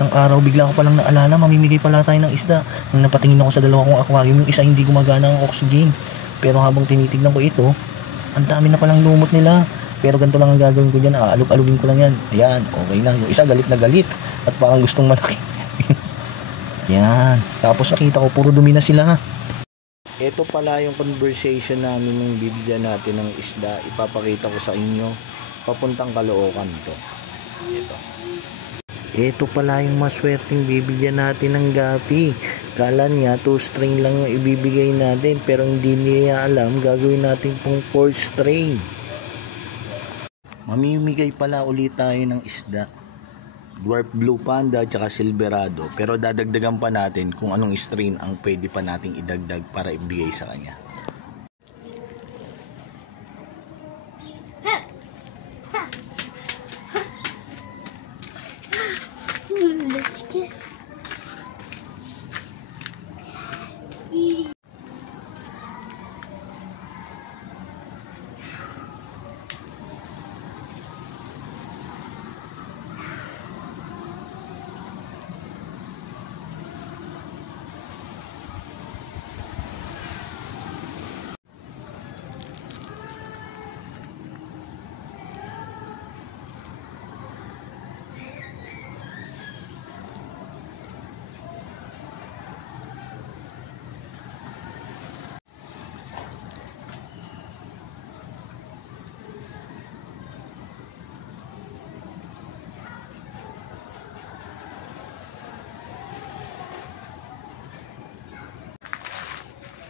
Isang araw bigla ko palang naalala, mamimigay pala tayo ng isda. Nung napatingin ako sa dalawa kong aquarium, yung isa hindi gumagana ang oxygen. Pero habang tinitignan ko ito, ang dami na palang lumot nila. Pero ganito lang ang gagawin ko dyan, aalog-alugin ko lang yan. Ayan, okay na. Yung isa galit na galit at parang gustong malaki. Yan. Tapos nakita ko puro dumi na sila. Ito pala yung conversation namin ng bibigyan natin ng isda. Ipapakita ko sa inyo. Papuntang Caloocan to. Ito pala yung maswerteng bibigyan natin ng gapi. Kala niya 2 string lang yung ibibigay natin, pero hindi niya alam gagawin natin pong 4 string. Mamimigay pala ulit tayo ng isda. Dwarf Blue Panda at Silverado, pero dadagdagan pa natin kung anong strain ang pwede pa nating idagdag para ibigay sa kanya. Let's get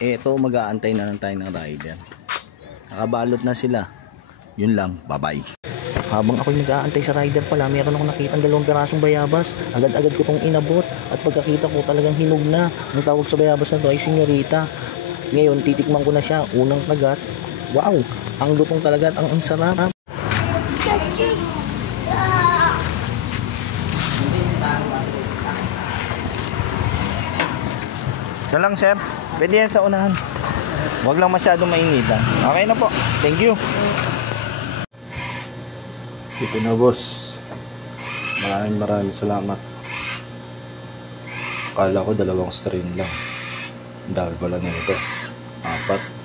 Eto, mag-aantay na lang tayo ng rider. Nakabalot na sila. Yun lang, bye-bye. Habang ako'y nag-aantay sa rider pala, meron akong nakita ng 2 pirasong bayabas. Agad-agad ko itong inabot. At pagkakita ko talagang hinog na. Ang tawag sa bayabas na ito ay senyorita. Ngayon, titikman ko na siya. Unang kagat. Wow! Ang lutong talaga at ang sarap. Ito lang, sir. Pwede yan sa unahan. Huwag lang masyadong mainitan. Okay na po. Thank you. Ito na, boss. Maraming salamat. Akala ko 2 strain lang. Dahil pala na ito. 4.